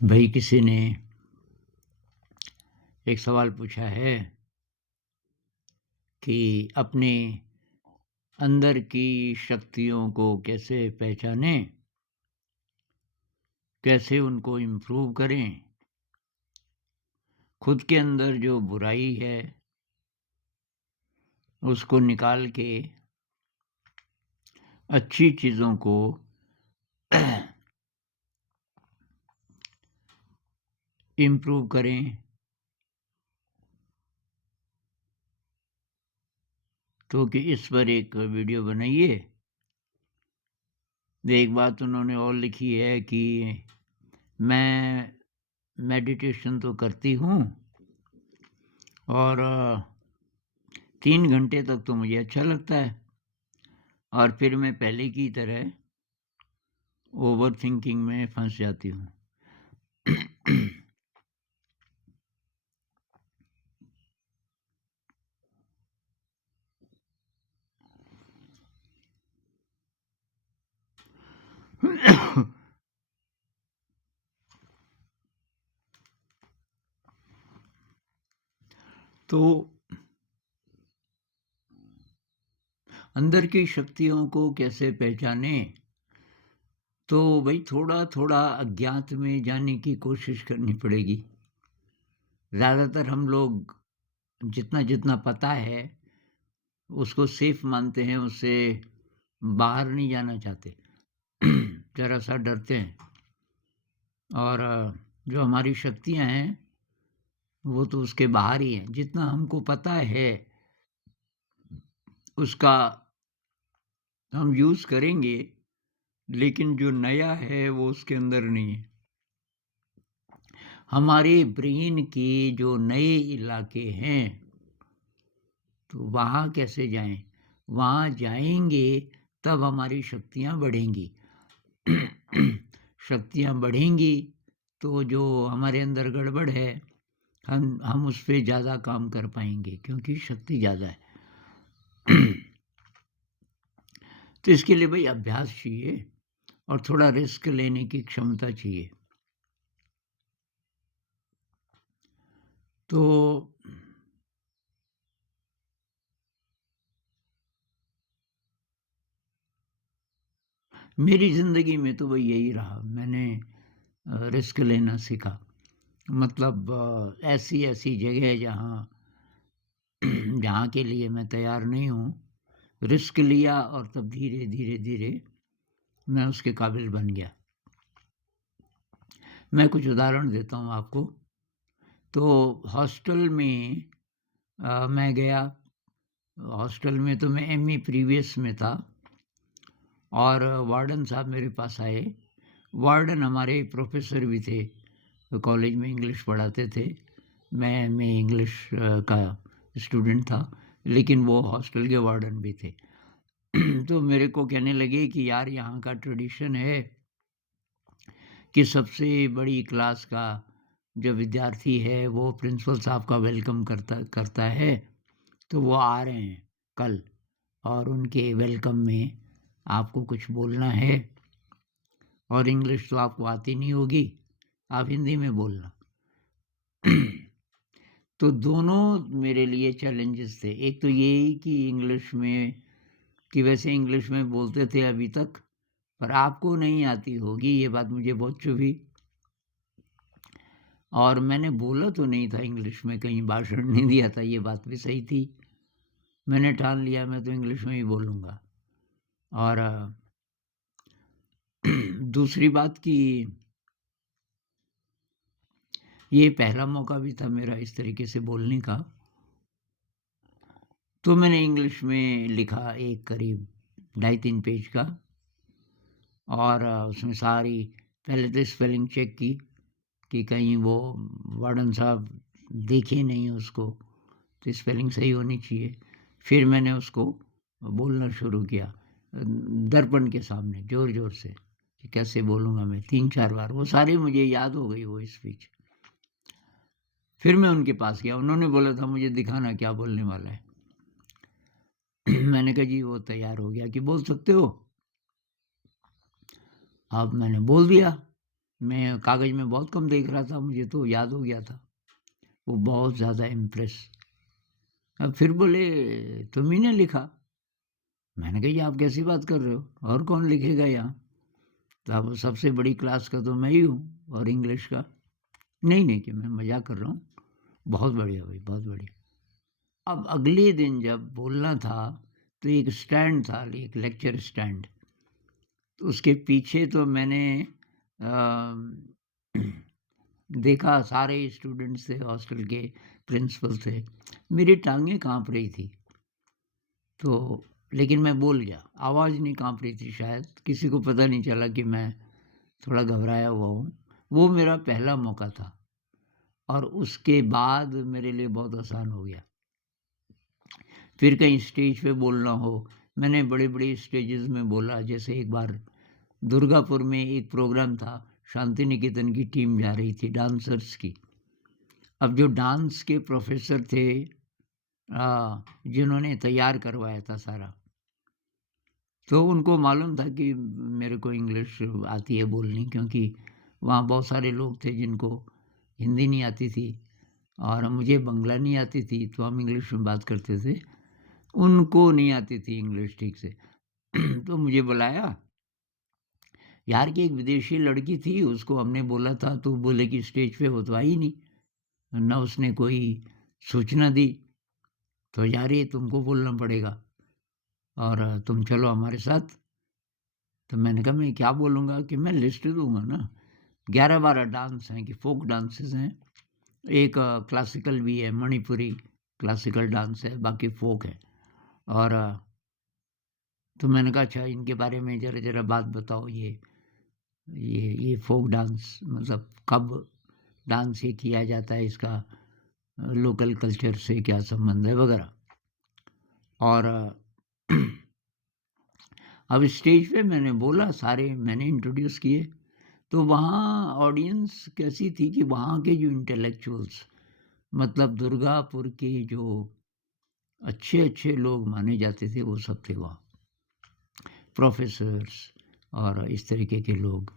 भाई किसी ने एक सवाल पूछा है कि अपने अंदर की शक्तियों को कैसे पहचानें, कैसे उनको इम्प्रूव करें, खुद के अंदर जो बुराई है उसको निकाल के अच्छी चीज़ों को इम्प्रूव करें। तो कि इस पर एक वीडियो बनाइए। एक बात उन्होंने और लिखी है कि मैं मेडिटेशन तो करती हूँ और 3 घंटे तक तो मुझे अच्छा लगता है और फिर मैं पहले की तरह ओवर थिंकिंग में फंस जाती हूँ। तो अंदर की शक्तियों को कैसे पहचाने? तो भाई थोड़ा-थोड़ा अज्ञात में जाने की कोशिश करनी पड़ेगी। ज़्यादातर हम लोग जितना-जितना पता है उसको सेफ मानते हैं, उससे बाहर नहीं जाना चाहते। ज़रा-सा डरते हैं और जो हमारी शक्तियाँ हैं वो तो उसके बाहर ही हैं। जितना हमको पता है उसका हम यूज़ करेंगे, लेकिन जो नया है वो उसके अंदर नहीं है। हमारे ब्रेन के जो नए इलाके हैं, तो वहाँ कैसे जाएँ? वहाँ जाएँगे तब हमारी शक्तियाँ बढ़ेंगी। शक्तियाँ बढ़ेंगी तो जो हमारे अंदर गड़बड़ है, हम उस पे ज़्यादा काम कर पाएँगे क्योंकि शक्ति ज़्यादा है। तो इसके लिए भई अभ्यास चाहिए और थोड़ा रिस्क लेने की क्षमता चाहिए। तो मेरी ज़िंदगी में तो भई यही रहा। मैंने रिस्क लेना सीखा। मतलब ऐसी-ऐसी जगह जहाँ जहाँ के लिए मैं तैयार नहीं हूँ, रिस्क लिया और तब धीरे-धीरे मैं उसके काबिल बन गया। मैं कुछ उदाहरण देता हूँ आपको। तो हॉस्टल में मैं गया। हॉस्टल में तो मैं एमए प्रीवियस में था और वार्डन साहब मेरे पास आए। वार्डन हमारे प्रोफ़ेसर भी थे, तो कॉलेज में इंग्लिश पढ़ाते थे। मैं इंग्लिश का स्टूडेंट था, लेकिन वो हॉस्टल के वार्डन भी थे। तो मेरे को कहने लगे कि यार यहाँ का ट्रेडिशन है कि सबसे बड़ी क्लास का जो विद्यार्थी है वो प्रिंसिपल साहब का वेलकम करता करता है, तो वो आ रहे हैं कल और उनके वेलकम में आपको कुछ बोलना है और इंग्लिश तो आपको आती नहीं होगी, आप हिंदी में बोलना। तो दोनों मेरे लिए चैलेंजेस थे। एक तो यही कि इंग्लिश में कि वैसे इंग्लिश में बोलते थे अभी तक, पर आपको नहीं आती होगी, ये बात मुझे बहुत चुभी। और मैंने बोला तो नहीं था इंग्लिश में, कहीं भाषण नहीं दिया था, ये बात भी सही थी। मैंने ठान लिया मैं तो इंग्लिश में ही बोलूँगा। और दूसरी बात कि ये पहला मौका भी था मेरा इस तरीके से बोलने का। तो मैंने इंग्लिश में लिखा एक करीब ढाई 3 पेज का और उसमें सारी पहले तो स्पेलिंग चेक की कि कहीं वो वार्डन साहब देखे नहीं उसको, तो स्पेलिंग सही होनी चाहिए। फिर मैंने उसको बोलना शुरू किया दर्पण के सामने ज़ोर-ज़ोर से कि कैसे बोलूँगा मैं 3-4 बार, वो सारी मुझे याद हो गई वो स्पीच। फिर मैं उनके पास गया, उन्होंने बोला था मुझे दिखाना क्या बोलने वाला है। मैंने कहा जी वो तैयार हो गया कि बोल सकते हो। अब मैंने बोल दिया मैं कागज़ में बहुत कम देख रहा था, मुझे तो याद हो गया था। वो बहुत ज़्यादा इम्प्रेस। अब फिर बोले, तुम ही ने लिखा? मैंने कहा, ये आप कैसी बात कर रहे हो? और कौन लिखेगा यहाँ? तो अब सबसे बड़ी क्लास का तो मैं ही हूँ और इंग्लिश का। नहीं, नहीं, कि मैं मज़ाक कर रहा हूँ। बहुत बढ़िया भाई, बहुत बढ़िया। अब अगले दिन जब बोलना था, तो एक स्टैंड था, एक लेक्चर स्टैंड। तो उसके पीछे तो मैंने अ, देखा सारे स्टूडेंट्स थे, हॉस्टल के प्रिंसिपल थे। मेरी टाँगें काँप रही थी। तो लेकिन मैं बोल गया, आवाज़ नहीं काँप रही थी शायद, किसी को पता नहीं चला कि मैं थोड़ा घबराया हुआ हूँ। वो मेरा पहला मौका था और उसके बाद मेरे लिए बहुत आसान हो गया। फिर कहीं स्टेज पे बोलना हो, मैंने बड़े-बड़े स्टेजेज़ में बोला। जैसे एक बार दुर्गापुर में एक प्रोग्राम था, शांति निकेतन की टीम जा रही थी डांसर्स की। अब जो डांस के प्रोफ़ेसर थे जिन्होंने तैयार करवाया था सारा, तो उनको मालूम था कि मेरे को इंग्लिश आती है बोलनी, क्योंकि वहाँ बहुत सारे लोग थे जिनको हिंदी नहीं आती थी और मुझे बंगला नहीं आती थी, तो हम इंग्लिश में बात करते थे। उनको नहीं आती थी इंग्लिश ठीक से। तो मुझे बुलाया, यार कि एक विदेशी लड़की थी, उसको हमने बोला था तो बोले कि स्टेज पे वो तो आई नहीं, ना उसने कोई सूचना दी, तो यार ये तुमको बोलना पड़ेगा और तुम चलो हमारे साथ। तो मैंने कहा, मैं क्या बोलूँगा? कि मैं लिस्ट दूँगा ना, 11-12 डांस हैं कि फ़ोक डांसेज़ हैं। एक क्लासिकल भी है, मणिपुरी क्लासिकल डांस है, बाकी फ़ोक है। और तो मैंने कहा, अच्छा इनके बारे में ज़रा-ज़रा बात बताओ, ये फ़ोक डांस मतलब कब डांस ये किया जाता है, इसका लोकल कल्चर से क्या संबंध है वगैरह। और अब स्टेज पे मैंने बोला, सारे मैंने इंट्रोड्यूस किए। तो वहाँ ऑडियंस कैसी थी कि वहाँ के जो इंटेलेक्चुअल्स, मतलब दुर्गापुर के जो अच्छे-अच्छे लोग माने जाते थे, वो सब थे वहाँ। प्रोफ़ेसर्स और इस तरीके के लोग।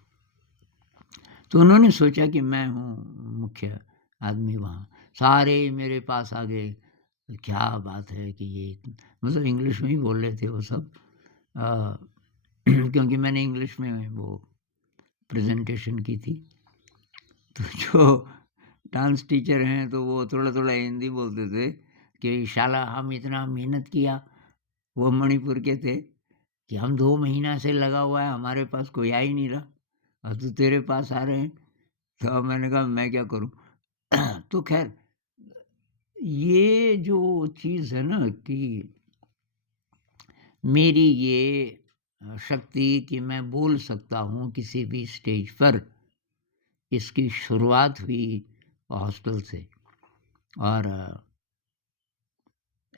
तो उन्होंने सोचा कि मैं हूँ मुख्य आदमी वहाँ। सारे मेरे पास आ गए, क्या बात है कि ये मतलब इंग्लिश में ही बोल रहे थे वो सब। अ, क्योंकि मैंने इंग्लिश में वो प्रेज़ेंटेशन की थी। तो जो डांस टीचर हैं तो वो थोड़ा-थोड़ा हिंदी बोलते थे कि शाला हम इतना मेहनत किया, वो मणिपुर के थे, कि हम 2 महीना से लगा हुआ है, हमारे पास कोई आ ही नहीं रहा और तू तेरे पास आ रहे हैं। तो मैंने कहा, मैं क्या करूँ? तो ख़ैर ये जो चीज़ है ना कि मेरी ये शक्ति कि मैं बोल सकता हूँ किसी भी स्टेज पर, इसकी शुरुआत हुई हॉस्टल से। और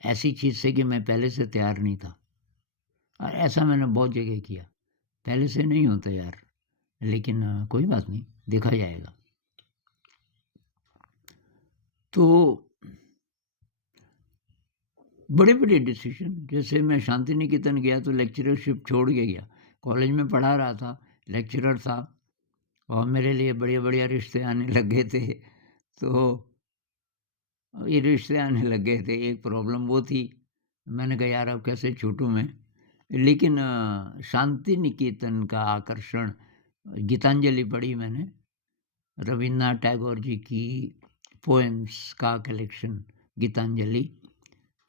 ऐसी चीज़ से कि मैं पहले से तैयार नहीं था और ऐसा मैंने बहुत जगह किया। पहले से नहीं हूँ तैयार, लेकिन कोई बात नहीं, देखा जाएगा। तो बड़े-बड़े डिसीज़न, जैसे मैं शांति निकेतन गया तो लेक्चरशिप छोड़ के गया। कॉलेज में पढ़ा रहा था, लेक्चरर था और मेरे लिए बढ़िया-बढ़िया रिश्ते आने लग गए थे। तो ये रिश्ते आने लग गए थे, एक प्रॉब्लम वो थी। मैंने कहा, यार अब कैसे छूटूँ मैं? लेकिन शांति निकेतन का आकर्षण, गीतांजलि पढ़ी मैंने, रवीन्द्रनाथ टैगोर जी की पोएम्स का कलेक्शन गीतांजलि,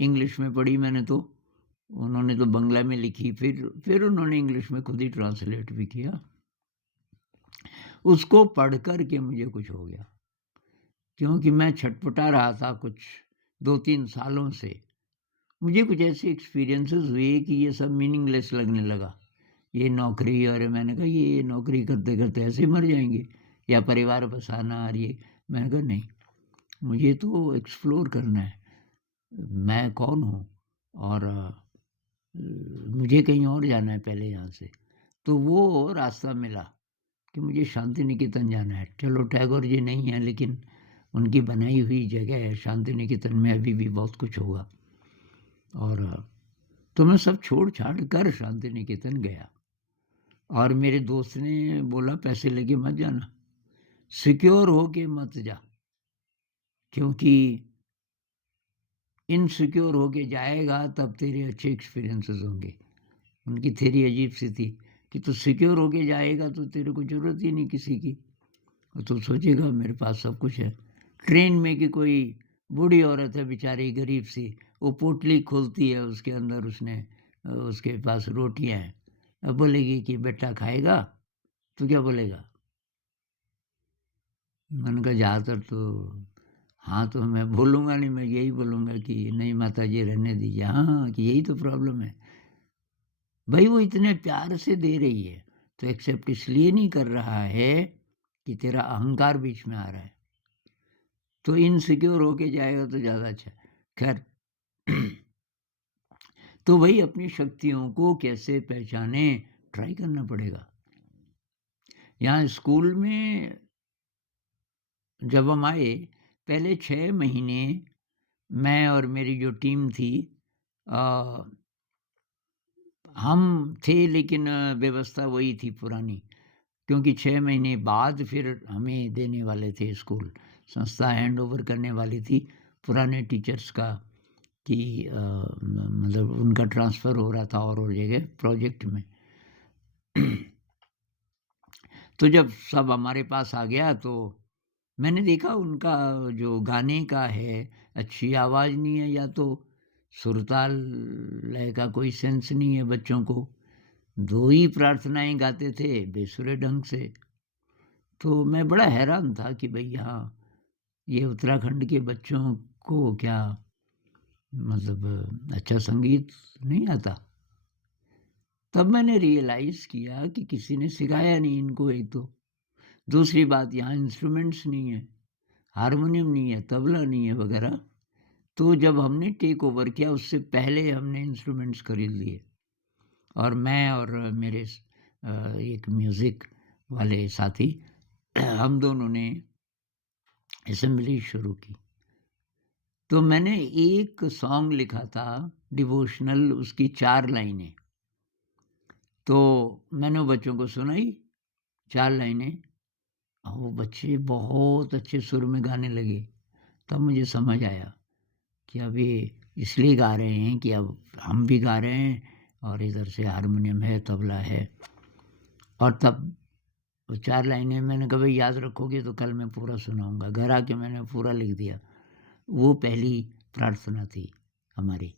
इंग्लिश में पढ़ी मैंने तो, उन्होंने तो बंगला में लिखी, फिर उन्होंने इंग्लिश में खुद ही ट्रांसलेट भी किया। उसको पढ़ कर के मुझे कुछ हो गया, क्योंकि मैं छटपटा रहा था कुछ 2-3 सालों से। मुझे कुछ ऐसे एक्सपीरियंसेस हुए कि ये सब मीनिंगलेस लगने लगा। ये नौकरी, और मैंने कहा ये नौकरी करते-करते ऐसे ही मर जाएँगे या परिवार बसाना और ये। मैंने कहा नहीं, मुझे तो एक्सप्लोर करना है। मैं कौन हूँ और मुझे कहीं और जाना है पहले यहाँ से। तो वो रास्ता मिला कि मुझे शांति निकेतन जाना है। चलो टैगोर जी नहीं हैं, लेकिन उनकी बनाई हुई जगह है शांति निकेतन में, अभी भी बहुत कुछ होगा। और तो मैं सब छोड़-छाड़ कर शांति निकेतन गया और मेरे दोस्त ने बोला, पैसे लेके मत जाना। सिक्योर होके मत जा, क्योंकि इनसिक्योर होके जाएगा तब तेरे अच्छे एक्सपीरियंसेस होंगे। उनकी थ्योरी अजीब सी थी कि तू सिक्योर होके जाएगा तो तेरे को ज़रूरत ही नहीं किसी की, और तू सोचेगा मेरे पास सब कुछ है। ट्रेन में कि कोई बूढ़ी औरत है बेचारी गरीब सी, वो पोटली खोलती है, उसके अंदर उसके पास रोटियां हैं। अब बोलेगी कि बेटा खाएगा, तो क्या बोलेगा? मैंने कहा ज़्यादातर तो हाँ, तो मैं बोलूँगा नहीं, मैं यही बोलूँगा कि नहीं माताजी रहने दीजिए। हाँ, कि यही तो प्रॉब्लम है। भई वो इतने प्यार से दे रही है, तो एक्सेप्ट इसलिए नहीं कर रहा है कि तेरा अहंकार बीच में आ रहा है। तो इनसिक्योर होके जाएगा तो ज़्यादा अच्छा है। खैर तो वही अपनी शक्तियों को कैसे पहचानें, ट्राई करना पड़ेगा। यहाँ स्कूल में जब हम आए, पहले 6 महीने मैं और मेरी जो टीम थी, अ, हम थे, लेकिन व्यवस्था वही थी पुरानी, क्योंकि 6 महीने बाद फिर हमें देने वाले थे स्कूल। संस्था हैंड ओवर करने वाली थी पुराने टीचर्स का, कि मतलब उनका ट्रांसफ़र हो रहा था और जगह प्रोजेक्ट में। तो जब सब हमारे पास आ गया तो मैंने देखा उनका जो गाने का है, अच्छी आवाज़ नहीं है, या तो सुरताल लय का कोई सेंस नहीं है बच्चों को। 2 ही प्रार्थनाएँ गाते थे बेसुरे ढंग से। तो मैं बड़ा हैरान था कि भई यहाँ ये उत्तराखंड के बच्चों को क्या मतलब अच्छा संगीत नहीं आता। तब मैंने रियलाइज़ किया कि किसी ने सिखाया नहीं इनको, एक तो। दूसरी बात, यहाँ इंस्ट्रूमेंट्स नहीं है, हारमोनियम नहीं है, तबला नहीं है वगैरह। तो जब हमने टेक ओवर किया उससे पहले हमने इंस्ट्रूमेंट्स खरीद लिए, और मैं और मेरे एक म्यूज़िक वाले साथी हम दोनों ने असेंबली शुरू की। तो मैंने एक सॉन्ग लिखा था डिवोशनल, उसकी 4 लाइनें। तो मैंने वो बच्चों को सुनाई 4 लाइनें, और वो बच्चे बहुत अच्छे सुर में गाने लगे। तब मुझे समझ आया कि अब ये इसलिए गा रहे हैं कि अब हम भी गा रहे हैं, और इधर से हारमोनियम है, तबला है। और तब वो 4 लाइनें मैंने कहा, भई याद रखोगे तो कल मैं पूरा सुनाऊँगा। घर आके मैंने पूरा लिख दिया। वो पहली प्रार्थना थी हमारी।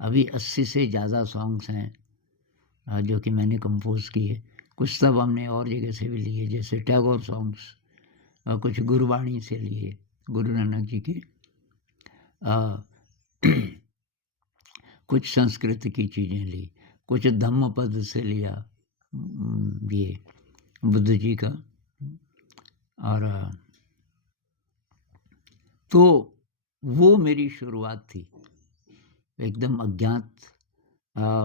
अभी 80 से ज़्यादा सॉन्ग्स हैं जो कि मैंने कंपोज़ किए। कुछ तब हमने और जगह से भी लिए, जैसे टैगोर सॉन्ग्स, कुछ गुरबाणी से लिए, गुरु नानक जी के। अ, कुछ संस्कृत की चीज़ें ली, कुछ धम्मपद से लिया, ये बुद्ध जी का। और तो वो मेरी शुरुआत थी, एकदम अज्ञात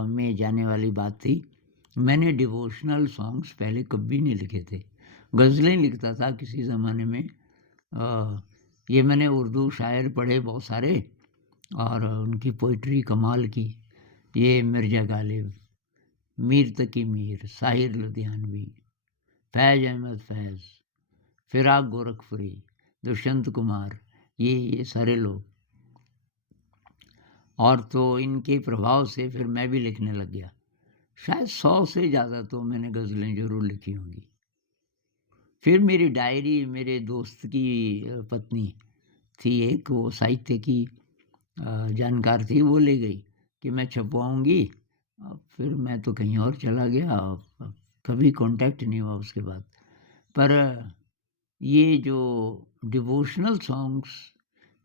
में जाने वाली बात थी। मैंने डिवोशनल सॉन्ग्स पहले कभी नहीं लिखे थे। गज़लें लिखता था किसी ज़माने में। ये मैंने उर्दू शायर पढ़े बहुत सारे, और उनकी पोइट्री कमाल की। ये मिर्ज़ा गालिब, मीर तकी मीर, साहिर लुधियानवी, फैज़ अहमद फैज़, फ़िराक गोरखपुरी, दुष्यंत कुमार, ये सारे लोग। और तो इनके प्रभाव से फिर मैं भी लिखने लग गया। शायद 100 से ज़्यादा तो मैंने गज़लें ज़रूर लिखी होंगी। फिर मेरी डायरी मेरे दोस्त की पत्नी थी एक, वो साहित्य की जानकार थी, वो ले गई कि मैं छपवाऊँगी। फिर मैं तो कहीं और चला गया, अब कभी कॉन्टैक्ट नहीं हुआ उसके बाद। पर ये जो डिवोशनल सॉन्ग्स,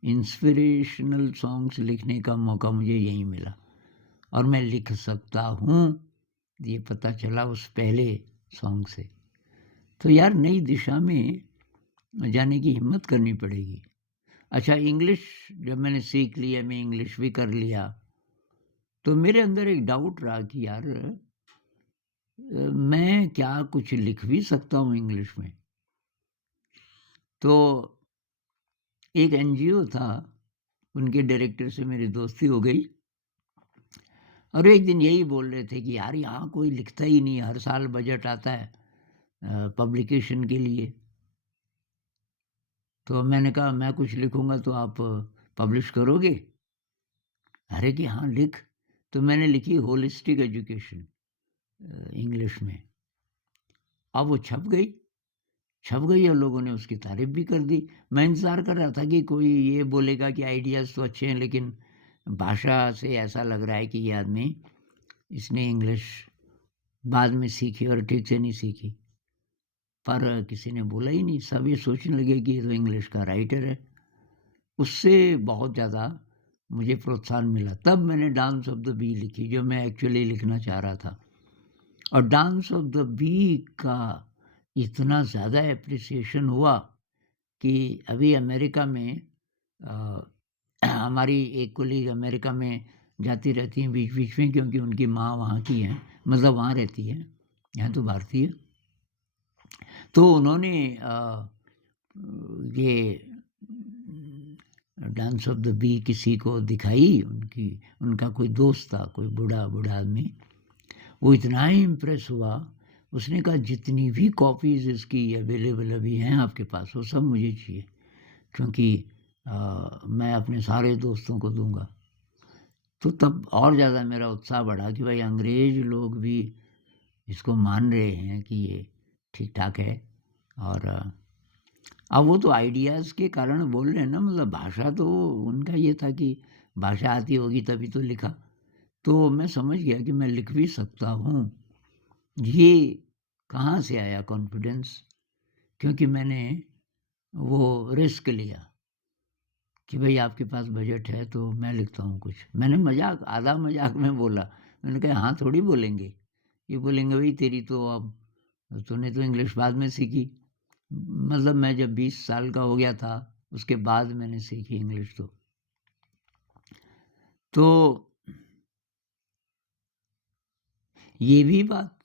इंस्पिरेशनल सॉन्ग्स लिखने का मौका मुझे यहीं मिला, और मैं लिख सकता हूँ, ये पता चला उस पहले सॉन्ग से। तो यार नई दिशा में जाने की हिम्मत करनी पड़ेगी। अच्छा, इंग्लिश जब मैंने सीख ली, मैं इंग्लिश भी कर लिया, तो मेरे अंदर एक डाउट रहा कि यार मैं क्या कुछ लिख भी सकता हूँ इंग्लिश में? तो एक एनजीओ था, उनके डायरेक्टर से मेरी दोस्ती हो गई, और एक दिन यही बोल रहे थे कि यार यहाँ कोई लिखता ही नहीं, हर साल बजट आता है पब्लिकेशन के लिए, तो मैंने कहा मैं कुछ लिखूँगा तो आप पब्लिश करोगे? अरे कि हाँ, लिख। तो मैंने लिखी होलिस्टिक एजुकेशन इंग्लिश में। अब वो छप गई और लोगों ने उसकी तारीफ़ भी कर दी। मैं इंतज़ार कर रहा था कि कोई ये बोलेगा कि आइडियाज़ तो अच्छे हैं, लेकिन भाषा से ऐसा लग रहा है कि ये आदमी इसने इंग्लिश बाद में सीखी और ठीक से नहीं सीखी। पर किसी ने बोला ही नहीं, सब ये सोचने लगे कि ये तो इंग्लिश का राइटर है। उससे बहुत ज़्यादा मुझे प्रोत्साहन मिला। तब मैंने डांस ऑफ द बी लिखी, जो मैं एक्चुअली लिखना चाह रहा था। और डांस ऑफ द बी का इतना ज़्यादा एप्रिसिएशन हुआ कि अभी अमेरिका में अ, हमारी एक कोलीग अमेरिका में जाती रहती हैं बीच-बीच में, क्योंकि उनकी माँ वहाँ की हैं, मतलब वहाँ रहती है, यहाँ तो भारतीय। तो उन्होंने ये डांस ऑफ द बी किसी को दिखाई, उनका कोई दोस्त था, कोई बूढ़ा आदमी। वो इतना ही इम्प्रेस हुआ, उसने कहा जितनी भी कॉपीज़ इसकी अवेलेबल अभी हैं आपके पास, वो सब मुझे चाहिए, क्योंकि मैं अपने सारे दोस्तों को दूँगा। तो तब और ज़्यादा मेरा उत्साह बढ़ा कि भाई अंग्रेज़ लोग भी इसको मान रहे हैं कि ये ठीक-ठाक है। और अब वो तो आइडियाज़ के कारण बोल रहे हैं ना, मतलब भाषा तो उनका ये था कि भाषा आती होगी तभी तो लिखा। तो मैं समझ गया कि मैं लिख भी सकता हूँ। ये कहाँ से आया कॉन्फिडेंस? क्योंकि मैंने वो रिस्क लिया कि भई आपके पास बजट है तो मैं लिखता हूँ कुछ। मैंने मज़ाक, आधा मज़ाक में बोला। मैंने कहा हाँ, थोड़ी बोलेंगे। ये बोलेंगे भई तेरी तो अब तूने तो इंग्लिश बाद में सीखी। मतलब मैं जब 20 साल का हो गया था, उसके बाद मैंने सीखी इंग्लिश तो। तो ये भी बात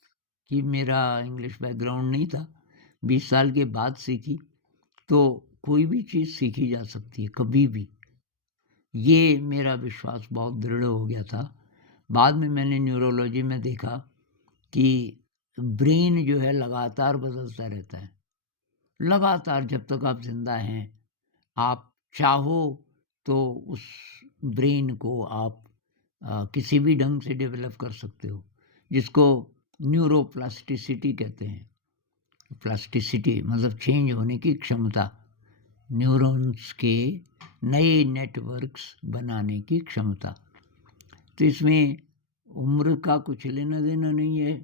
कि मेरा इंग्लिश बैकग्राउंड नहीं था, 20 साल के बाद सीखी। तो कोई भी चीज़ सीखी जा सकती है, कभी भी। ये मेरा विश्वास बहुत दृढ़ हो गया था। बाद में मैंने न्यूरोलॉजी में देखा कि ब्रेन जो है लगातार बदलता रहता है। लगातार जब तक आप ज़िंदा हैं, आप चाहो तो उस ब्रेन को आप किसी भी ढंग से डेवलप कर सकते हो, जिसको न्यूरोप्लास्टिसिटी कहते हैं। प्लास्टिसिटी मतलब चेंज होने की क्षमता, न्यूरॉन्स के नए नेटवर्क्स बनाने की क्षमता। तो इसमें उम्र का कुछ लेना-देना नहीं है।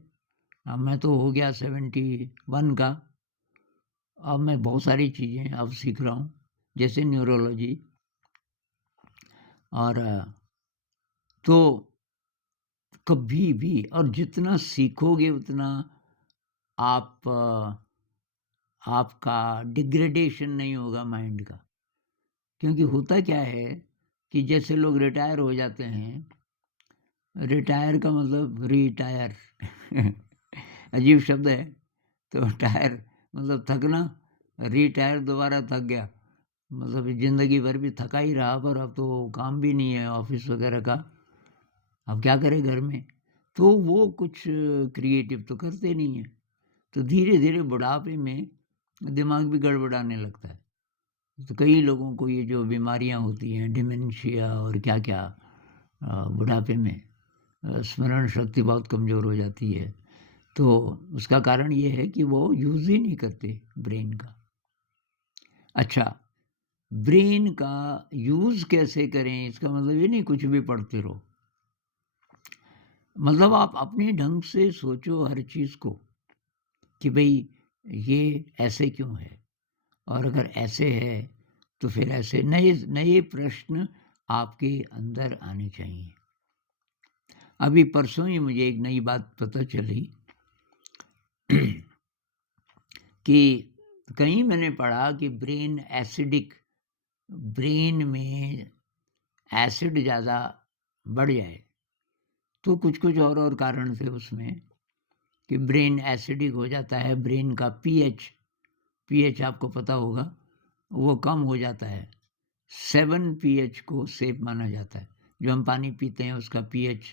अब मैं तो हो गया 71 का। अब मैं बहुत सारी चीज़ें अब सीख रहा हूँ, जैसे न्यूरोलॉजी। और तो कभी भी और जितना सीखोगे उतना आप आपका डिग्रेडेशन नहीं होगा माइंड का। क्योंकि होता क्या है कि जैसे लोग रिटायर हो जाते हैं, रिटायर का मतलब रिटायर अजीब शब्द है। तो टायर मतलब थकना, रिटायर दोबारा थक गया, मतलब ज़िंदगी भर भी थका ही रहा, पर अब तो काम भी नहीं है ऑफ़िस वग़ैरह का, अब क्या करें घर में? तो वो कुछ क्रिएटिव तो करते नहीं हैं। तो धीरे-धीरे बुढ़ापे में दिमाग भी गड़बड़ाने लगता है। तो कई लोगों को ये जो बीमारियाँ होती हैं, डिमेंशिया और क्या-क्या, बुढ़ापे में स्मरण शक्ति बहुत कमज़ोर हो जाती है। तो उसका कारण ये है कि वो यूज़ ही नहीं करते ब्रेन का। अच्छा, ब्रेन का यूज़ कैसे करें, इसका मतलब ये नहीं कुछ भी पढ़ते रहो। मतलब आप अपने ढंग से सोचो हर चीज़ को कि भई ये ऐसे क्यों है? और अगर ऐसे है तो फिर ऐसे नए नए प्रश्न आपके अंदर आने चाहिए। अभी परसों ही मुझे एक नई बात पता चली कि कहीं मैंने पढ़ा कि ब्रेन में एसिड ज़्यादा बढ़ जाए, तो कुछ-कुछ और कारण थे उसमें कि ब्रेन एसिडिक हो जाता है, ब्रेन का पीएच आपको पता होगा, वो कम हो जाता है। 7 पीएच को सेफ माना जाता है। जो हम पानी पीते हैं उसका पीएच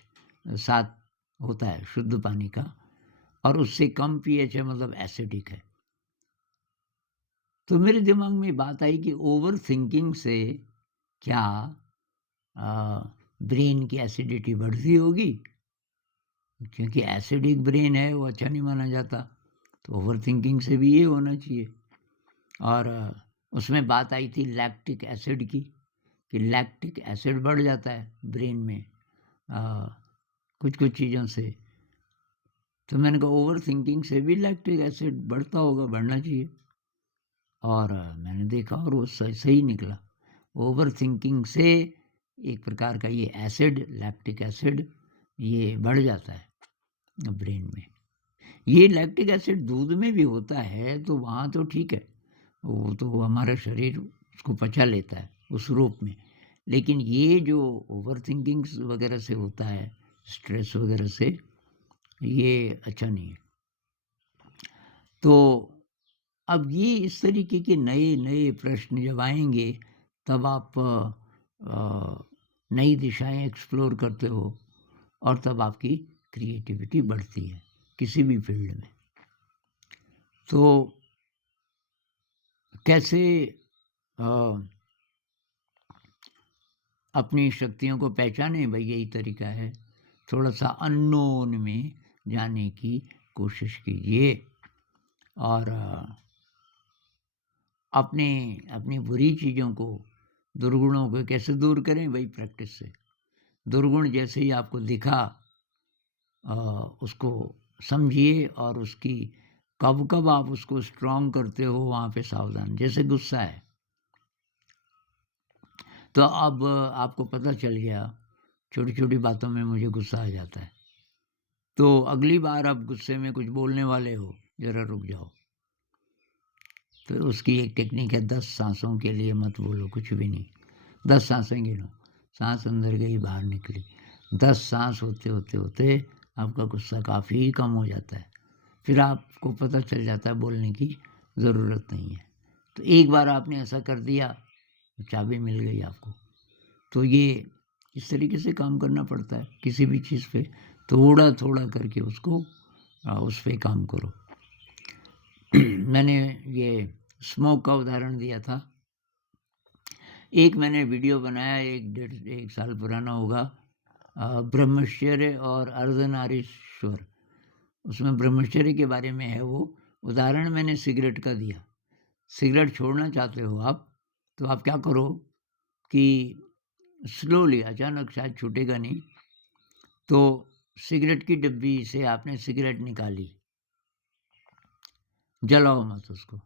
7 होता है शुद्ध पानी का, और उससे कम पीएच है मतलब एसिडिक है। तो मेरे दिमाग में बात आई कि ओवर थिंकिंग से क्या ब्रेन की एसिडिटी बढ़ती होगी? क्योंकि एसिडिक ब्रेन है, वो अच्छा नहीं माना जाता, तो ओवर थिंकिंग से भी ये होना चाहिए। और उसमें बात आई थी लैक्टिक एसिड की, कि लैक्टिक एसिड बढ़ जाता है ब्रेन में कुछ-कुछ चीज़ों से। तो मैंने कहा ओवर थिंकिंग से भी लैक्टिक एसिड बढ़ता होगा, बढ़ना चाहिए। और मैंने देखा और वो सही निकला। ओवर थिंकिंग से एक प्रकार का ये एसिड, लैक्टिक एसिड, ये बढ़ जाता है ब्रेन में। ये लैक्टिक एसिड दूध में भी होता है, तो वहाँ तो ठीक है, वो तो हमारा शरीर उसको पचा लेता है उस रूप में। लेकिन ये जो ओवर थिंकिंग वगैरह से होता है, स्ट्रेस वगैरह से, ये अच्छा नहीं है। तो अब ये इस तरीके के नए-नए प्रश्न जब आएँगे, तब आप नई दिशाएँ एक्सप्लोर करते हो और तब आपकी क्रिएटिविटी बढ़ती है, किसी भी फ़ील्ड में। तो कैसे अ, अपनी शक्तियों को पहचानें, भई यही तरीका है। थोड़ा-सा अननोन में जाने की कोशिश कीजिए और अपने अपनी बुरी चीज़ों को, दुर्गुणों को कैसे दूर करें? वही प्रैक्टिस से। दुर्गुण जैसे ही आपको दिखा अ, उसको समझिए और उसकी कब-कब आप उसको स्ट्रॉन्ग करते हो, वहाँ पे सावधान। जैसे गुस्सा है, तो अब आपको पता चल गया, छोटी-छोटी बातों में मुझे गुस्सा आ जाता है। तो अगली बार आप गुस्से में कुछ बोलने वाले हो, ज़रा रुक जाओ। तो उसकी एक टेक्निक है, 10 साँसों के लिए मत बोलो कुछ भी नहीं। 10 साँसें गिनो, साँस अंदर गई, बाहर निकली। 10 साँस होते आपका गुस्सा काफ़ी कम हो जाता है। फिर आपको पता चल जाता है बोलने की ज़रूरत नहीं है। तो एक बार आपने ऐसा कर दिया, तो चाबी मिल गई आपको। तो ये इस तरीके से काम करना पड़ता है किसी भी चीज़ पे, थोड़ा-थोड़ा करके उसको उस पे काम करो। मैंने ये स्मोक का उदाहरण दिया था। एक मैंने वीडियो बनाया, 1 साल पुराना होगा, ब्रह्मचर्य और अर्धनारीश्वर। उसमें ब्रह्मचर्य के बारे में है वो। उदाहरण मैंने सिगरेट का दिया। सिगरेट छोड़ना चाहते हो आप, तो आप क्या करो कि स्लोली, अचानक शायद छूटेगा नहीं, तो सिगरेट की डब्बी से आपने सिगरेट निकाली, जलाओ मत उसको।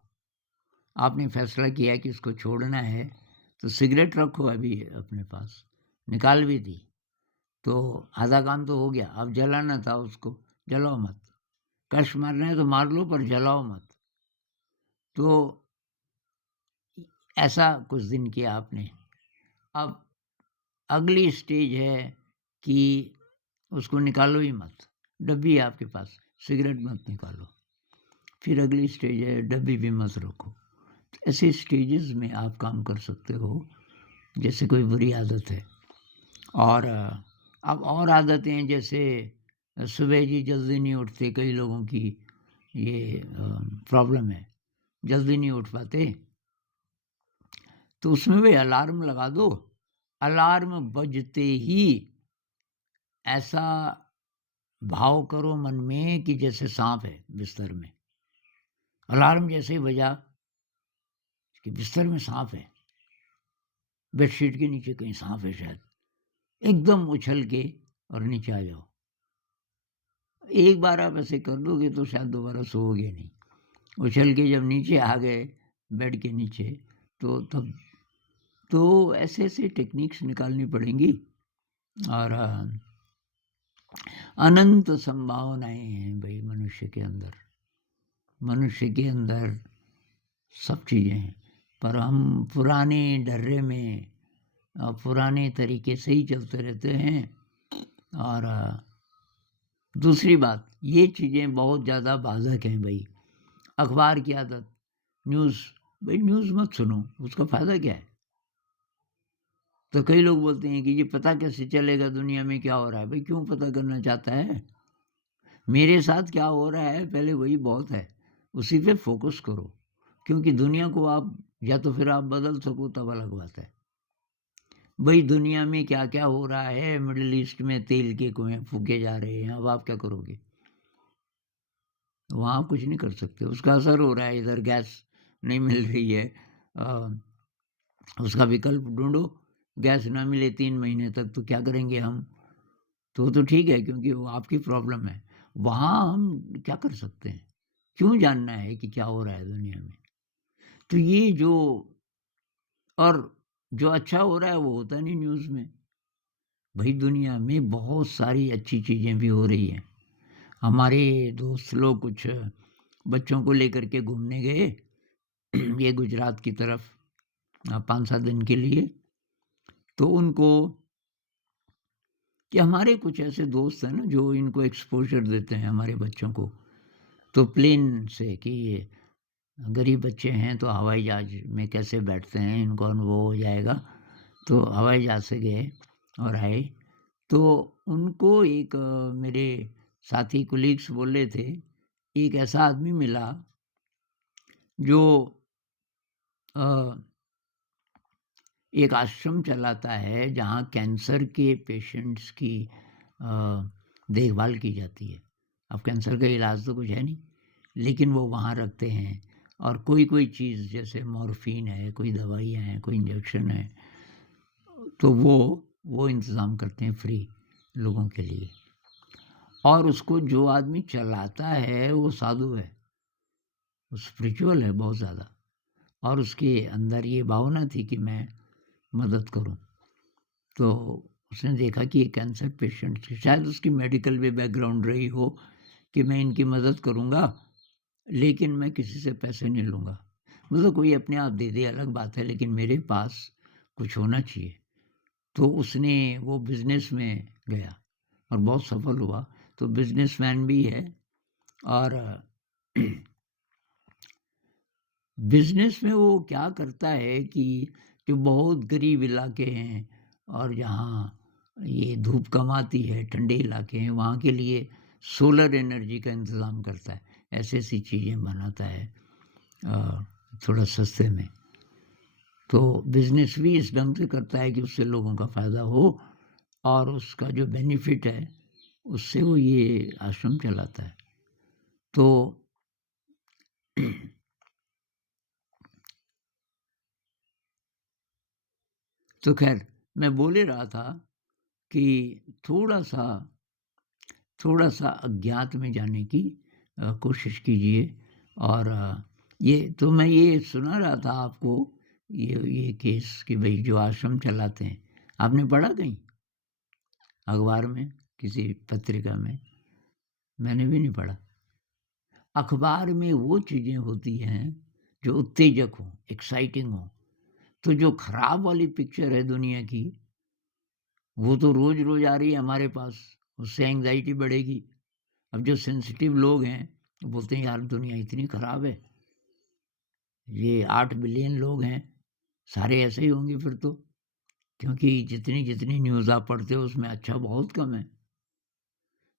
आपने फैसला किया कि इसको छोड़ना है, तो सिगरेट रखो अभी अपने पास, निकाल भी दी, तो आधा काम तो हो गया। अब जलाना था उसको, जलाओ मत। कष्ट मारना है तो मार लो, पर जलाओ मत। तो ऐसा कुछ दिन किया आपने। अब अगली स्टेज है कि उसको निकालो ही मत, डब्बी है आपके पास, सिगरेट मत निकालो। फिर अगली स्टेज है, डब्बी भी मत रखो। तो ऐसे स्टेजेस में आप काम कर सकते हो, जैसे कोई बुरी आदत है। और अब और आदतें, जैसे सुबह जी जल्दी नहीं उठते, कई लोगों की ये प्रॉब्लम है, जल्दी नहीं उठ पाते, तो उसमें भी अलार्म लगा दो। अलार्म बजते ही ऐसा भाव करो मन में कि जैसे सांप है बिस्तर में। अलार्म जैसे ही बजा कि बिस्तर में सांप है, बेडशीट के नीचे कहीं सांप है शायद, एकदम उछल के और नीचे आ जाओ। एक बार आप ऐसे कर दोगे तो शायद दोबारा सोओगे नहीं। उछल के जब नीचे आ गए बेड के नीचे, तो तब तो ऐसे-ऐसे टेक्निक्स निकालनी पड़ेंगी। और अनंत संभावनाएँ हैं भई मनुष्य के अंदर। मनुष्य के अंदर सब चीज़ें हैं, पर हम पुराने ढर्रे में पुराने तरीके से ही चलते रहते हैं। और दूसरी बात, ये चीज़ें बहुत ज़्यादा बाधक हैं भई। अखबार की आदत, न्यूज़, भई न्यूज़ मत सुनो, उसका फ़ायदा क्या है? तो कई लोग बोलते हैं कि ये पता कैसे चलेगा दुनिया में क्या हो रहा है? भई क्यों पता करना चाहता है? मेरे साथ क्या हो रहा है पहले वही बहुत है, उसी पे फ़ोकस करो। क्योंकि दुनिया को आप या तो फिर आप बदल सको तब अलग बात है। भई दुनिया में क्या-क्या हो रहा है, मिडल ईस्ट में तेल के कुएँ फूँके जा रहे हैं, अब आप क्या करोगे? वहाँ कुछ नहीं कर सकते, उसका असर हो रहा है, इधर गैस नहीं मिल रही है। अ, उसका विकल्प ढूँढो, गैस ना मिले 3 महीने तक तो क्या करेंगे हम? तो ठीक है क्योंकि वो आपकी प्रॉब्लम है। वहाँ हम क्या कर सकते हैं? क्यों जानना है कि क्या हो रहा है दुनिया में? तो ये जो और जो अच्छा हो रहा है वो होता नहीं न्यूज़ में। भई दुनिया में बहुत सारी अच्छी चीज़ें भी हो रही हैं। हमारे दोस्त लोग कुछ बच्चों को लेकर के घूमने गए ये गुजरात की तरफ 5-7 दिन के लिए। तो उनको कि हमारे कुछ ऐसे दोस्त हैं ना जो इनको एक्सपोज़र देते हैं हमारे बच्चों को। तो प्लेन से कि ये गरीब बच्चे हैं तो हवाई जहाज़ में कैसे बैठते हैं, इनको अनुभव हो जाएगा। तो हवाई जहाज़ से गए और आए। तो उनको एक मेरे साथी कोलीग्स बोल रहे थे, एक ऐसा आदमी मिला जो अ, एक आश्रम चलाता है जहाँ कैंसर के पेशेंट्स की अ, देखभाल की जाती है। अब कैंसर का इलाज तो कुछ है नहीं, लेकिन वो वहाँ रखते हैं और कोई-कोई चीज़ जैसे मॉर्फ़िन है, कोई दवाइयाँ हैं, कोई इंजेक्शन है, तो वो इंतज़ाम करते हैं फ्री लोगों के लिए। और उसको जो आदमी चलाता है वो साधु है, वो स्पिरिचुअल है बहुत ज़्यादा और उसके अंदर ये भावना थी कि मैं मदद करूँ। तो उसने देखा कि ये कैंसर पेशेंट्स की शायद उसकी मेडिकल भी बैकग्राउंड रही हो कि मैं इनकी मदद करूँगा, लेकिन मैं किसी से पैसे नहीं लूँगा। मतलब कोई अपने आप दे दे अलग बात है, लेकिन मेरे पास कुछ होना चाहिए। तो उसने वो बिज़नेस में गया और बहुत सफल हुआ। तो बिज़नेसमैन भी है और बिज़नेस में वो क्या करता है कि जो बहुत गरीब इलाके हैं और जहाँ ये धूप कम आती है, ठंडे इलाके हैं, वहाँ के लिए सोलर एनर्जी का इंतज़ाम करता है। ऐसी-ऐसी चीज़ें बनाता है थोड़ा सस्ते में। तो बिज़नेस भी इस ढंग से करता है कि उससे लोगों का फ़ायदा हो और उसका जो बेनिफिट है, उससे वो ये आश्रम चलाता है। तो तो ख़ैर मैं बोल ही रहा था कि थोड़ा-सा थोड़ा-सा अज्ञात में जाने की कोशिश कीजिए और ये तो मैं ये सुना रहा था आपको ये केस कि भई जो आश्रम चलाते हैं, आपने पढ़ा कहीं अखबार में, किसी पत्रिका में? मैंने भी नहीं पढ़ा। अखबार में वो चीज़ें होती हैं जो उत्तेजक हों, एक्साइटिंग हों, तो जो खराब वाली पिक्चर है दुनिया की, वो तो रोज़-रोज़ आ रही है हमारे पास, उससे एंग्ज़ायटी बढ़ेगी। अब जो सेंसिटिव लोग हैं, वो बोलते हैं यार दुनिया इतनी ख़राब है, ये 8 बिलियन लोग हैं, सारे ऐसे ही होंगे फिर तो, क्योंकि जितनी-जितनी न्यूज़ आप पढ़ते हो उसमें अच्छा बहुत कम है।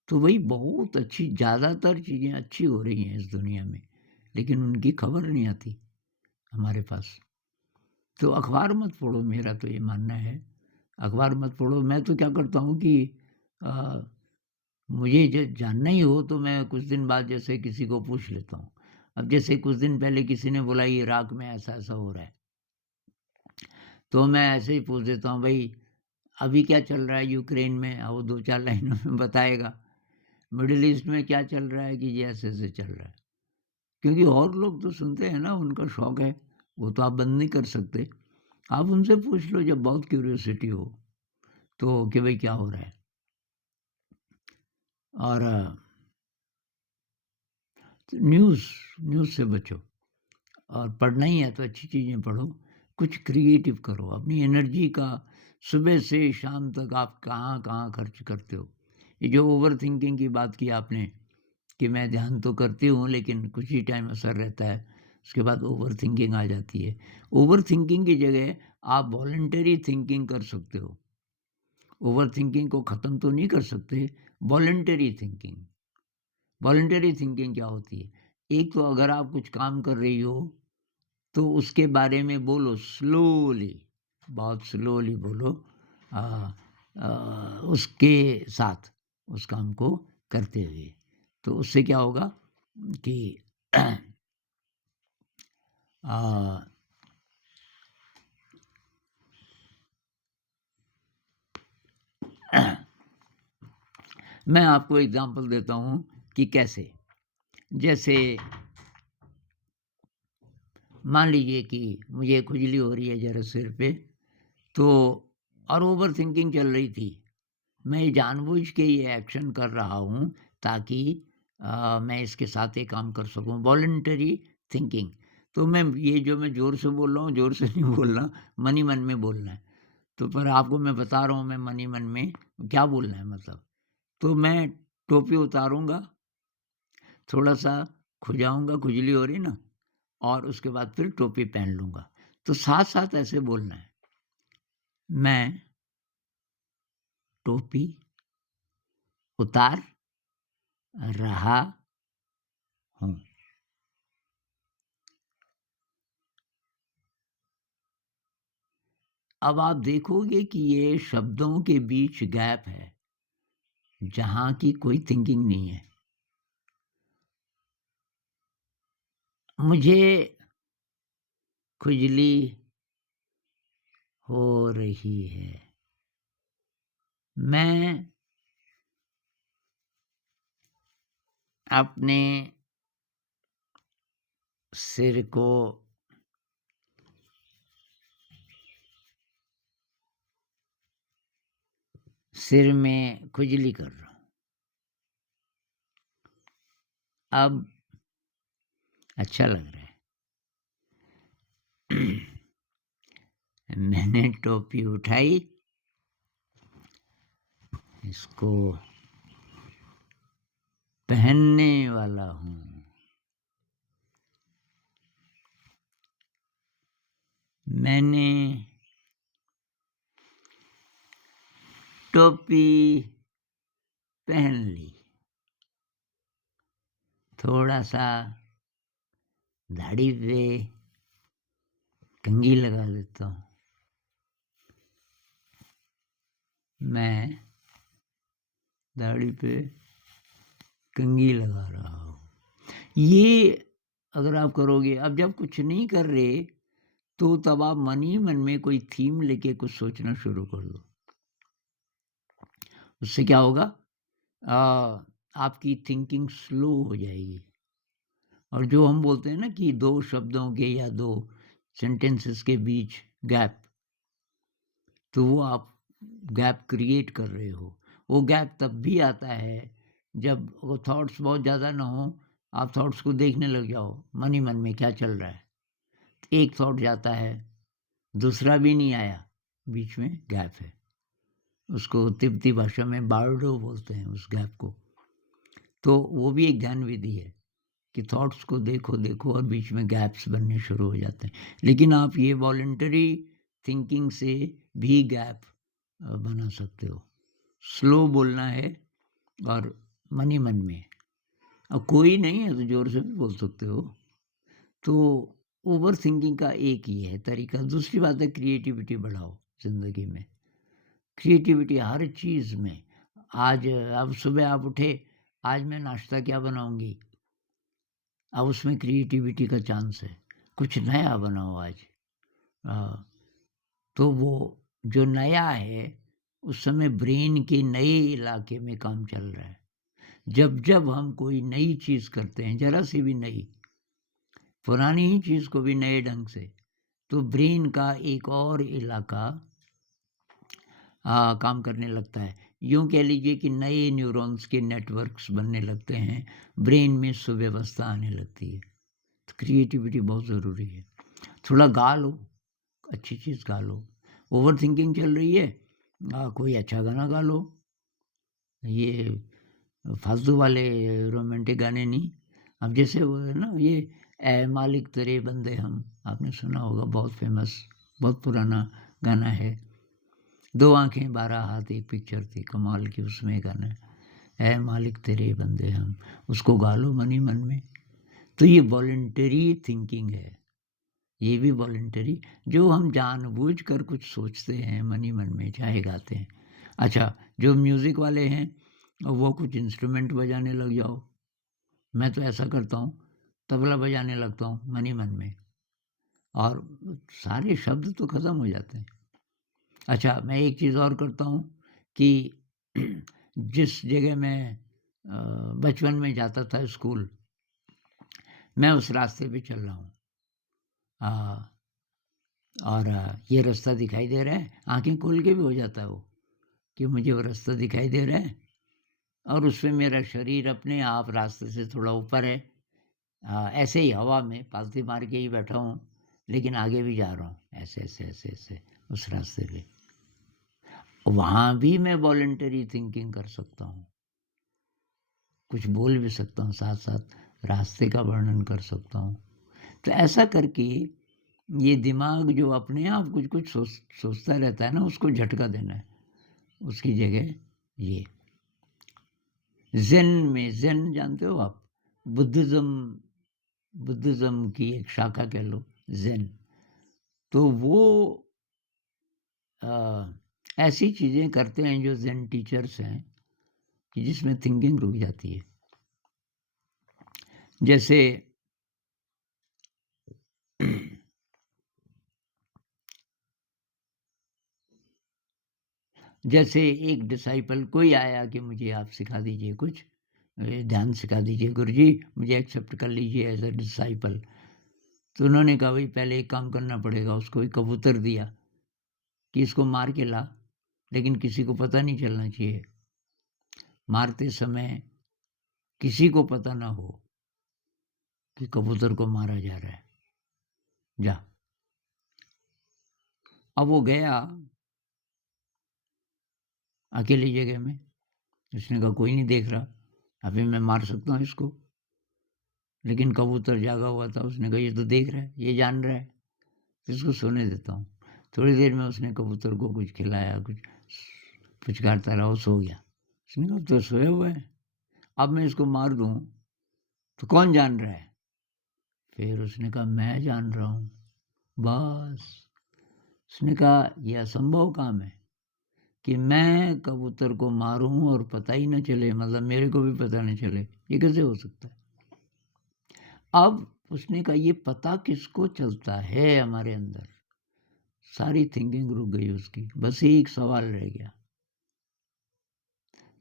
तो वही बहुत अच्छी ज़्यादातर चीज़ें अच्छी हो रही हैं इस दुनिया में, लेकिन उनकी खबर नहीं आती हमारे पास। तो अखबार मत पढ़ो मेरा तो ये मानना है। अखबार मत पढ़ो, मैं तो क्या करता हूँ कि अ, मुझे जानना ही हो तो मैं कुछ दिन बाद जैसे किसी को पूछ लेता हूँ। अब जैसे कुछ दिन पहले किसी ने बोला ये इराक में ऐसा-ऐसा हो रहा है, तो मैं ऐसे ही पूछ देता हूँ भई अभी क्या चल रहा है यूक्रेन में? वो 2-4 लाइनों में बताएगा। मिडल ईस्ट में क्या चल रहा है कि ये ऐसे-ऐसे चल रहा है। क्योंकि और लोग तो सुनते हैं ना, उनका शौक है, वो तो आप बंद नहीं कर सकते। आप उनसे पूछ लो जब बहुत क्यूरियोसिटी हो, तो कि भई क्या हो रहा है? और न्यूज़ न्यूज़ से बचो और पढ़ना ही है तो अच्छी चीज़ें पढ़ो, कुछ क्रिएटिव करो, अपनी एनर्जी का सुबह से शाम तक आप कहाँ-कहाँ खर्च करते हो। ये जो ओवरथिंकिंग की बात की आपने कि मैं ध्यान तो करती हूँ लेकिन कुछ ही टाइम असर रहता है, उसके बाद ओवरथिंकिंग आ जाती है। ओवरथिंकिंग की जगह आप वॉलंटरी थिंकिंग कर सकते हो। ओवरथिंकिंग को ख़त्म तो नहीं कर सकते, वॉलंटरी थिंकिंग। वॉलंटरी थिंकिंग क्या होती है? एक तो अगर आप कुछ काम कर रही हो तो उसके बारे में बोलो स्लोली, बहुत स्लोली बोलो, अ, उसके साथ उस काम को करते हुए। तो उससे क्या होगा कि अ, मैं आपको एग्जांपल देता हूँ कि कैसे। जैसे मान लीजिए कि मुझे खुजली हो रही है ज़रा सिर पे, तो और ओवर थिंकिंग चल रही थी। मैं जानबूझ के ये एक्शन कर रहा हूँ ताकि मैं इसके साथ ये काम कर सकूँ, वॉलंटरी थिंकिंग। तो मैं ज़ोर से बोल रहा हूँ, ज़ोर से नहीं बोल रहा, मन ही मन में बोलना है। तो पर आपको मैं बता रहा हूँ मैं मन ही मन में क्या बोलना है मतलब। तो मैं टोपी उतारूँगा, थोड़ा-सा खुजाऊँगा, खुजली हो रही ना, और उसके बाद फिर टोपी पहन लूँगा। तो साथ-साथ ऐसे बोलना है, मैं टोपी उतार रहा हूँ। अब आप देखोगे कि ये शब्दों के बीच गैप है, जहाँ की कोई थिंकिंग नहीं है। मुझे खुजली हो रही है। मैं अपने सिर को सिर में खुजली कर रहा हूँ। अब अच्छा लग रहा है। मैंने टोपी उठाई, इसको पहनने वाला हूँ। मैंने टोपी पहन ली। थोड़ा-सा दाढ़ी पे कंघी लगा देता हूँ। मैं दाढ़ी पे कंघी लगा रहा हूँ। ये अगर आप करोगे, अब जब कुछ नहीं कर रहे, तो तब आप मन ही मन में कोई थीम लेके कुछ सोचना शुरू कर दो। उससे क्या होगा, आपकी थिंकिंग स्लो हो जाएगी। और जो हम बोलते हैं ना कि 2 शब्दों के या 2 सेंटेंसेस के बीच गैप, तो वो आप गैप क्रिएट कर रहे हो। वो गैप तब भी आता है जब वो थॉट्स बहुत ज़्यादा ना हो, आप थॉट्स को देखने लग जाओ, मन ही मन में क्या चल रहा है। एक थॉट जाता है, दूसरा भी नहीं आया, बीच में गैप है। उसको तिब्बती भाषा में बार्डो बोलते हैं उस गैप को। तो वो भी एक ध्यान विधि है कि थॉट्स को देखो और बीच में गैप्स बनने शुरू हो जाते हैं। लेकिन आप ये वॉलंटरी थिंकिंग से भी गैप बना सकते हो। स्लो बोलना है और मन ही मन में। अब कोई नहीं है तो ज़ोर से भी बोल सकते हो। तो ओवर थिंकिंग का एक ही है तरीका। दूसरी बात है, क्रिएटिविटी बढ़ाओ ज़िंदगी में। क्रिएटिविटी हर चीज़ में। आज अब सुबह आप उठे, आज मैं नाश्ता क्या बनाऊँगी? अब उसमें क्रिएटिविटी का चांस है। कुछ नया बनाओ आज। अ, तो वो जो नया है, उस समय ब्रेन के नए इलाके में काम चल रहा है। जब हम कोई नई चीज़ करते हैं, ज़रा-सी भी नई, पुरानी ही चीज़ को भी नए ढंग से, तो ब्रेन का एक और इलाका काम करने लगता है। यूँ कह लीजिए कि नए न्यूरॉन्स के नेटवर्क्स बनने लगते हैं, ब्रेन में सुव्यवस्था आने लगती है। तो क्रिएटिविटी बहुत ज़रूरी है। थोड़ा गा लो, अच्छी चीज़ गा लो। ओवर थिंकिंग चल रही है, कोई अच्छा गाना गा लो। ये फालतू वाले रोमांटिक गाने नहीं। अब जैसे वो है ना ये, ऐ मालिक तेरे बंदे हम, आपने सुना होगा, बहुत फेमस, बहुत पुराना गाना है। 2 आँखें 12 हाथ एक पिक्चर थी, कमाल की, उसमें गाना है, ऐ मालिक तेरे बंदे हम। उसको गा लो मन ही मन में। तो ये वॉलंटरी थिंकिंग है। ये भी वॉलंटरी, जो हम जानबूझकर कुछ सोचते हैं मन ही मन में, चाहे गाते हैं। अच्छा, जो म्यूज़िक वाले हैं, वो कुछ इंस्ट्रूमेंट बजाने लग जाओ। मैं तो ऐसा करता हूँ, तबला बजाने लगता हूँ मन ही मन में, और सारे शब्द तो ख़त्म हो जाते हैं। अच्छा, मैं एक चीज़ और करता हूँ कि जिस जगह मैं बचपन में जाता था स्कूल, मैं उस रास्ते पे चल रहा हूँ। और ये रास्ता दिखाई दे रहा है, आँखें खोल के भी हो जाता है वो, कि मुझे वो रास्ता दिखाई दे रहा है, और उसमें मेरा शरीर अपने आप रास्ते से थोड़ा ऊपर है। ऐसे ही हवा में पालती मार के ही बैठा हूँ, लेकिन आगे भी जा रहा हूँ, ऐसे, ऐसे, ऐसे, ऐसे उस रास्ते पे। वहाँ भी मैं वॉलंटरी थिंकिंग कर सकता हूँ, कुछ बोल भी सकता हूँ, साथ-साथ रास्ते का वर्णन कर सकता हूँ। तो ऐसा करके ये दिमाग जो अपने आप कुछ-कुछ सोचता रहता है ना, उसको झटका देना है। उसकी जगह ये ज़ेन जानते हो आप? बुद्धिज़्म बुद्धिज़्म की एक शाखा कह लो, ज़ेन। तो वो अ, ऐसी चीज़ें करते हैं जो ज़ेन टीचर्स हैं, कि जिसमें थिंकिंग रुक जाती है। जैसे जैसे एक डिसाइपल कोई आया कि मुझे आप सिखा दीजिए कुछ, ध्यान सिखा दीजिए गुरुजी, मुझे एक्सेप्ट कर लीजिए एज़ अ डिसाइपल। तो उन्होंने कहा, भई पहले एक काम करना पड़ेगा। उसको एक कबूतर दिया कि इसको मार के ला, लेकिन किसी को पता नहीं चलना चाहिए। मारते समय किसी को पता ना हो कि कबूतर को मारा जा रहा है। जा। अब वो गया अकेली जगह में। उसने कहा कोई नहीं देख रहा, अभी मैं मार सकता हूँ इसको। लेकिन कबूतर जागा हुआ था, उसने कहा ये तो देख रहा है, ये जान रहा है, तो इसको सोने देता हूँ। थोड़ी देर में उसने कबूतर को कुछ खिलाया, कुछ पुचकारता रहा, वो सो गया। उसने कहा अब तो सोया हुआ है, अब मैं इसको मार दूँ तो कौन जान रहा है? फिर उसने कहा मैं जान रहा हूँ। बस। उसने कहा यह असंभव काम है कि मैं कबूतर को मारूँ और पता ही ना चले, मतलब मेरे को भी पता नहीं चले, ये कैसे हो सकता है? अब उसने कहा ये पता किसको चलता है हमारे अंदर? सारी थिंकिंग रुक गई उसकी, बस एक सवाल रह गया।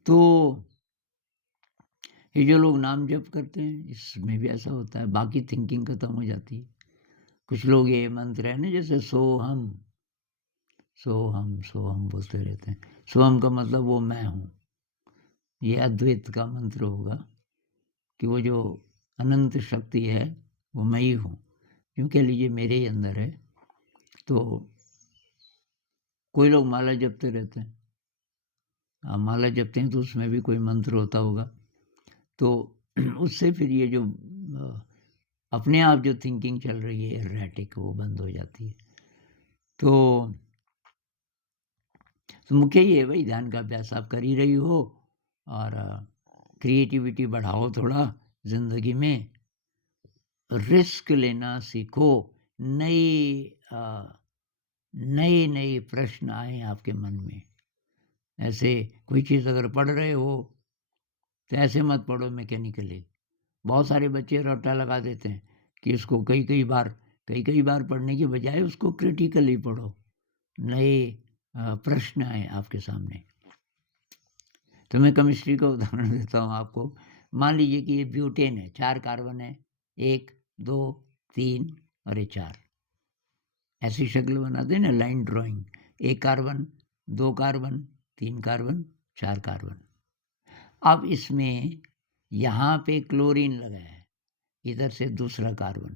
तो ये जो लोग नाम जप करते हैं, इसमें भी ऐसा होता है, बाकी थिंकिंग खत्म हो जाती है। कुछ लोग ये मंत्र है ना, जैसे सोहम, सोहम, सोहम बोलते रहते हैं। सोहम का मतलब वो मैं हूँ। ये अद्वैत का मंत्र होगा कि वो जो अनंत शक्ति है, वो मैं ही हूँ। यूँ कह लीजिए मेरे ही अंदर है। तो कोई लोग माला जपते रहते हैं। माला जपते हैं तो उसमें भी कोई मंत्र होता होगा। तो उससे फिर ये जो अपने आप जो थिंकिंग चल रही है एर्रेटिक, वो बंद हो जाती है। तो मुख्य ये है भाई, ध्यान का अभ्यास आप कर ही रही हो, और क्रिएटिविटी बढ़ाओ थोड़ा ज़िंदगी में, रिस्क लेना सीखो, नए प्रश्न आए आपके मन में। ऐसे कोई चीज़ अगर पढ़ रहे हो तो ऐसे मत पढ़ो मैकेनिकली। बहुत सारे बच्चे रट्टा लगा देते हैं कि इसको कई बार पढ़ने की बजाय उसको क्रिटिकली पढ़ो। नए प्रश्न आए आपके सामने। तो मैं केमिस्ट्री का उदाहरण देता हूँ आपको। मान लीजिए कि ये ब्यूटेन है, 4 कार्बन है, 1, 2, 3 और ये 4। ऐसी शक्ल बनाते हैं ना, line drawing. 1 carbon, 2 carbon, 3 carbon, 4 carbon. अब इसमें यहाँ पे क्लोरीन लगा है, इधर से दूसरा कार्बन,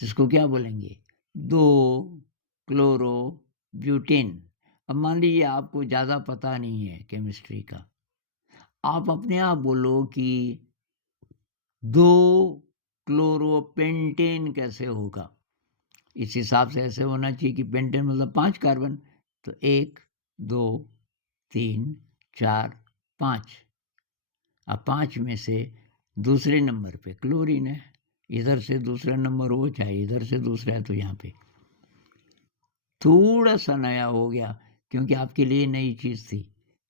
जिसको क्या बोलेंगे? 2 क्लोरो ब्यूटेन। अब मान लीजिए आपको ज़्यादा पता नहीं है केमिस्ट्री का, आप अपने आप बोलो कि 2 क्लोरोपेंटेन कैसे होगा? इस हिसाब से ऐसे होना चाहिए कि पेंटेन मतलब 5 कार्बन, तो 1, 2, 3, 4, 5। अब 5 में से दूसरे नंबर पे क्लोरीन है, इधर से दूसरा नंबर हो, चाहे इधर से दूसरा है, तो यहाँ पे थोड़ा सा नया हो गया, क्योंकि आपके लिए नई चीज़ थी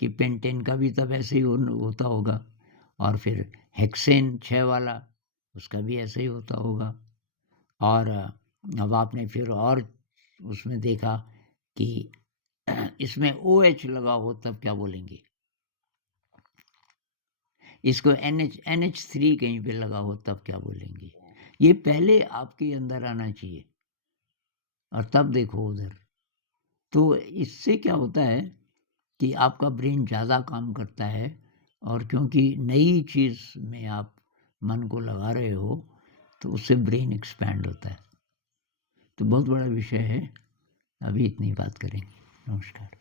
कि पेंटेन का भी तब ऐसे ही होता होगा, और फिर हेक्सेन 6 वाला, उसका भी ऐसे ही होता होगा। और अब आपने फिर और उसमें देखा कि इसमें OH लगा हो, तब क्या बोलेंगे? इसको NH3 कहीं पे लगा हो, तब क्या बोलेंगे? ये पहले आपके अंदर आना चाहिए, और तब देखो उधर। तो इससे क्या होता है कि आपका ब्रेन ज़्यादा काम करता है, और क्योंकि नई चीज़ में आप मन को लगा रहे हो, तो उससे ब्रेन एक्सपैंड होता है। तो बहुत बड़ा विषय है, अभी इतनी बात करेंगे। नमस्कार।